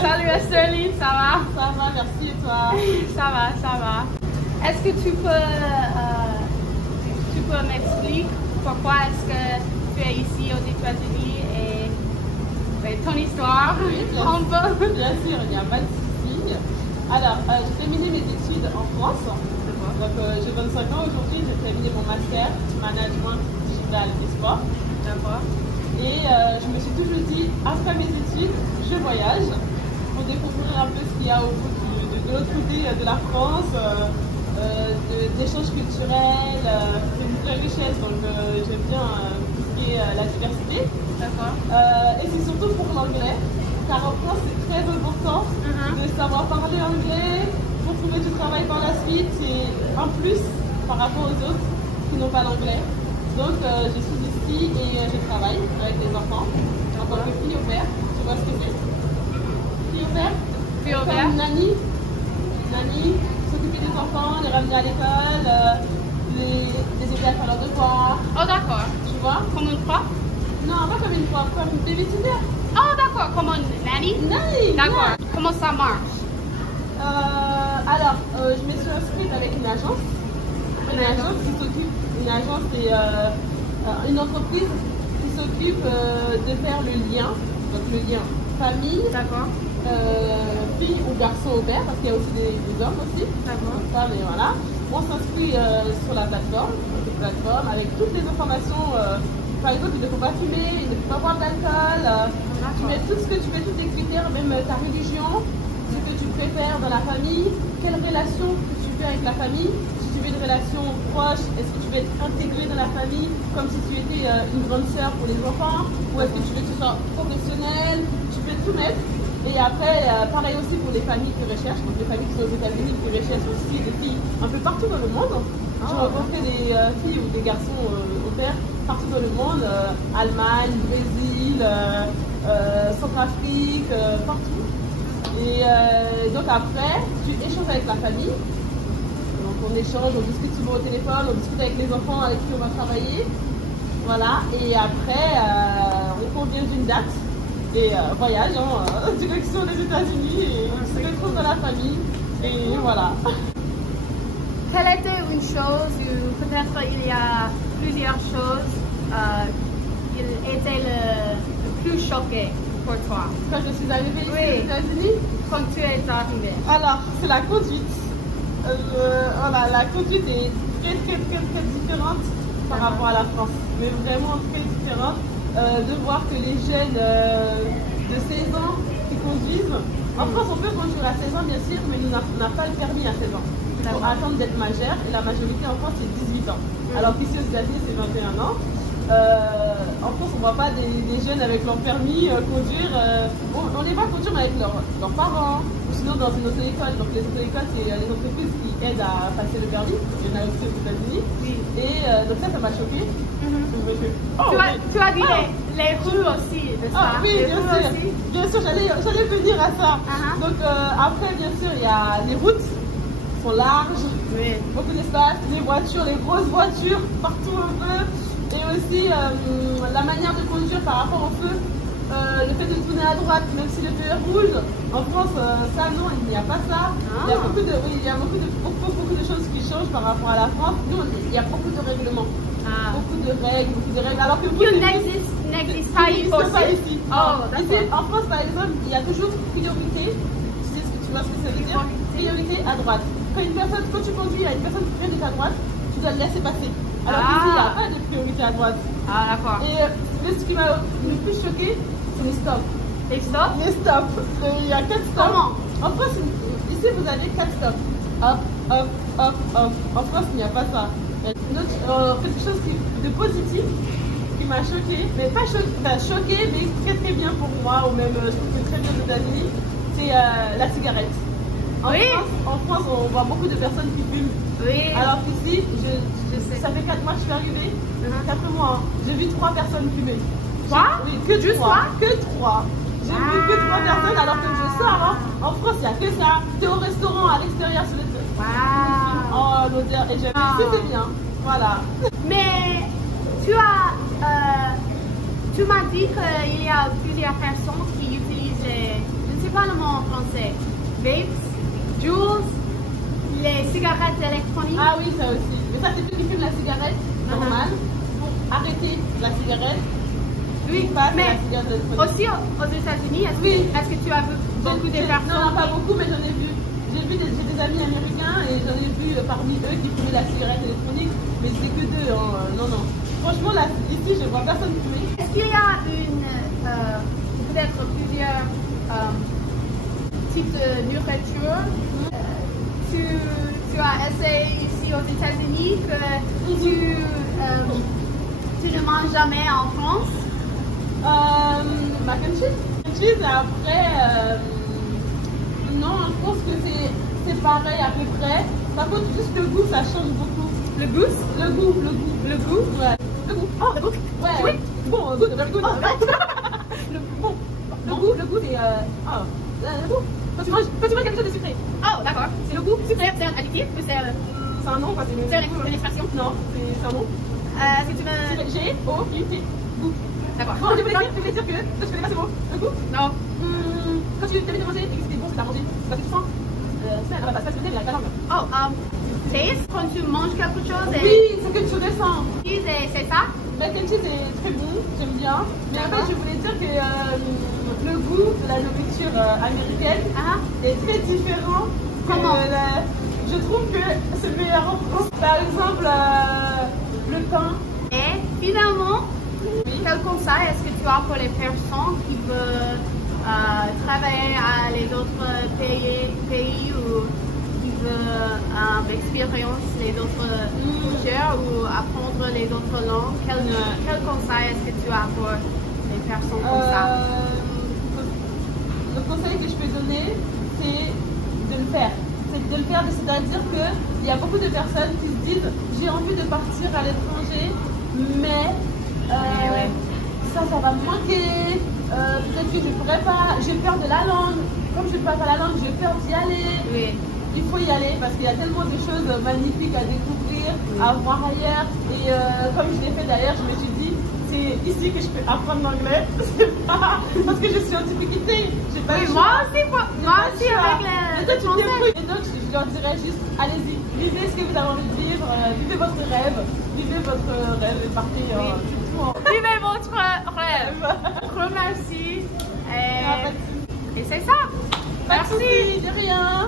Salut Estherline, ça va? Ça va, merci et toi? Ça va, ça va. Est-ce que tu peux m'expliquer pourquoi est-ce que tu es ici aux États-Unis et ton histoire? Oui, bien sûr, il n'y a pas de souci. Alors, j'ai terminé mes études en France. Donc, j'ai 25 ans aujourd'hui, j'ai terminé mon master management digital et sport. D'accord. Et je me suis toujours dit, après mes études, je voyage pour découvrir un peu ce qu'il y a de l'autre côté de la France, d'échanges culturels, c'est une vraie richesse, donc j'aime bien tout ce qui est la diversité. D'accord. Et c'est surtout pour l'anglais, car en France c'est très important de savoir parler anglais pour trouver du travail par la suite, et en plus par rapport aux autres qui n'ont pas l'anglais. Donc je suis ici et je travaille avec les enfants en tant que fille au père. Tu vois ce que c'est? Fille au père? Fille au père? Comme Nanny, s'occuper des enfants, les ramener à l'école, les aider à faire leurs devoirs. Oh d'accord. Tu vois? Comme une prof? Non, pas comme une prof, comme une babysitter. Oh d'accord, comme une nanny? Nanny! D'accord. Comment ça marche? Alors, je me suis inscrite avec une agence. Une agence qui s'occupe, une agence c'est une entreprise qui s'occupe de faire le lien, donc le lien famille, fille ou garçon au père, parce qu'il y a aussi des hommes aussi, comme ça, mais voilà. On s'inscrit sur la plateforme, avec toutes les informations. Par exemple, il ne faut pas fumer, il ne faut pas boire d'alcool, tu mets tout ce que tu mets, tous tes critères, même ta religion, ce que tu préfères dans la famille, quelle relation tu veux avec la famille. Si tu veux une relation proche, est-ce que tu veux être intégré dans la famille comme si tu étais une grande sœur pour les enfants, ou est-ce que tu veux que ce soit professionnel, tu peux tout mettre. Et après, pareil aussi pour les familles qui recherchent, donc les familles qui sont aux États-Unis qui recherchent aussi des filles un peu partout dans le monde. J'ai rencontré des filles ou des garçons au père partout dans le monde, Allemagne, Brésil, Centrafrique, partout. Et donc après, tu échanges avec la famille. Donc on échange, on discute souvent au téléphone, on discute avec les enfants avec qui on va travailler. Voilà, et après, on convient d'une date et voyage, direction des États-Unis et on se retrouve dans la famille. Et voilà. Quelle était une chose, ou peut-être il y a plusieurs choses, qui étaient le plus choqué pour toi? Quand je suis arrivée ici aux États-Unis, quand tu es arrivée? Alors, c'est la conduite. Voilà, la conduite est très différente par rapport à la France, mais vraiment très différente. De voir que les jeunes de 16 ans qui conduisent, en France on peut conduire à 16 ans bien sûr, mais on n'a pas le permis à 16 ans. Il faut attendre d'être majeur et la majorité en France c'est 18 ans. Alors qu'ici aux États-Unis c'est 21 ans. En France on ne voit pas des jeunes avec leur permis conduire. On les voit conduire avec leurs parents ou sinon dans une auto-école. Donc les auto-écoles c'est les entreprises qui aident à passer le permis. Il y en a aussi aux États-Unis. Et donc ça m'a choqué. Tu as dit les rues aussi, n'est-ce pas? Oui, bien sûr, j'allais venir à ça. Donc après, bien sûr, il y a les routes sont larges, beaucoup d'espace, les voitures, les grosses voitures partout un peu, et aussi la manière de conduire par rapport au feu. Le fait de tourner à droite, même si le feu est rouge, en France, ça non, il n'y a pas ça. Il y a beaucoup de choses qui changent par rapport à la France. Nous, il y a beaucoup de règlements. Beaucoup de règles, alors que vous n'existe pas ici. Ici, en France, par exemple, il y a toujours priorité. Tu vois ce que ça veut dire? Priorité à droite. Quand tu conduis, il y a une personne qui vient de ta droite, tu dois le laisser passer. Alors qu'ici, il n'y a pas de priorité à droite. D'accord. Et ce qui m'a le plus choqué, c'est les stops. Les stops? Les stops. Il y a 4 stops. Comment? En France, ici, vous avez 4 stops. Hop, hop, hop, hop. En France, il n'y a pas ça. Quelque chose de positif qui m'a choqué, mais pas choqué, mais très bien pour moi, ou même je trouve que très bien aux États-Unis, c'est la cigarette. En France, on voit beaucoup de personnes qui fument. Alors qu'ici, ça fait 4 mois que je suis arrivée, 4 mois, j'ai vu 3 personnes fumer. 3? Oui, que 3. Que 3. J'ai vu que 3 personnes alors que je sors. En France, il n'y a que ça. Tu es au restaurant, à l'extérieur, sur le oh, l'odeur. Et j'aime bien. C'était bien. Voilà. Mais tu m'as dit qu'il y a plusieurs personnes qui utilisent sais pas le mot en français. Vapes, Juuls, les cigarettes électroniques. Ah oui, ça aussi. Mais ça, c'est ceux qui fument la cigarette normale pour arrêter la cigarette. Oui, Pas mais la cigarette électronique. aussi aux États-Unis, est-ce que tu as vu beaucoup de personnes? Non, pas beaucoup, mais j'en ai vu. J'ai des amis américains et j'en ai vu parmi eux qui fumaient la cigarette électronique, mais c'était que deux. Hein. Non, non. Franchement, là, ici, je vois personne fumer. Est-ce qu'il y a peut-être plusieurs types de nourriture? Tu as essayé ici aux États-Unis que tu ne manges jamais en France? Mac and cheese. Mac and cheese, après, non, je pense que c'est pareil à peu près. Par contre, juste le goût, ça change beaucoup. Le goût? Le goût. Le goût? Ouais. Le goût. Oh, le goût? Ouais. Oui. Bon, good, very good. Le goût, c'est... le goût. Quand tu manges quelque chose de sucré. Oh, d'accord. C'est le goût sucré. C'est un additif ou c'est un nom, c'est une expression? Non, c'est un nom. Est-ce que tu veux... G-O-U-T. Goût. D'accord. Non, je voulais dire que... Toi, tu connais pas ce mot. Le goût? Non. Quand tu t'avais de manger et que c'était bon, c'est à manger. C'est pas que tu sens. C'est pas se mais avec la langue. Oh, taste, quand tu manges quelque chose et... Oui, c'est que tu ressens. C'est ça? Mac and cheese est très bon, j'aime bien. Mais en fait, je voulais dire que le goût de la nourriture américaine est très différent. Comment? Je trouve que c'est meilleur en France. Par exemple, le pain. Et finalement, quel conseil est-ce que tu as pour les personnes qui veulent travailler à les autres pays ou qui veulent expérimenter les autres cultures ou apprendre les autres langues? Quel conseil est-ce que tu as pour les personnes comme ça? Le conseil que je peux donner, c'est de le faire. C'est de le faire, c'est-à-dire qu'il y a beaucoup de personnes qui se disent j'ai envie de partir à l'étranger, mais ça va me manquer, peut-être que je ne pourrais pas, j'ai peur de la langue, comme je ne parle pas la langue, j'ai peur d'y aller. Oui. Il faut y aller parce qu'il y a tellement de choses magnifiques à découvrir, à voir ailleurs. Et comme je l'ai fait d'ailleurs, je me suis dit, c'est ici que je peux apprendre l'anglais. Parce que je suis en difficulté. Oui, moi aussi avec le français. Et donc, je leur dirais juste, allez-y, vivez ce que vous avez envie de vivre, vivez votre rêve et partez surtout en... Vivez votre rêve. Merci. Et c'est ça. Merci, de rien.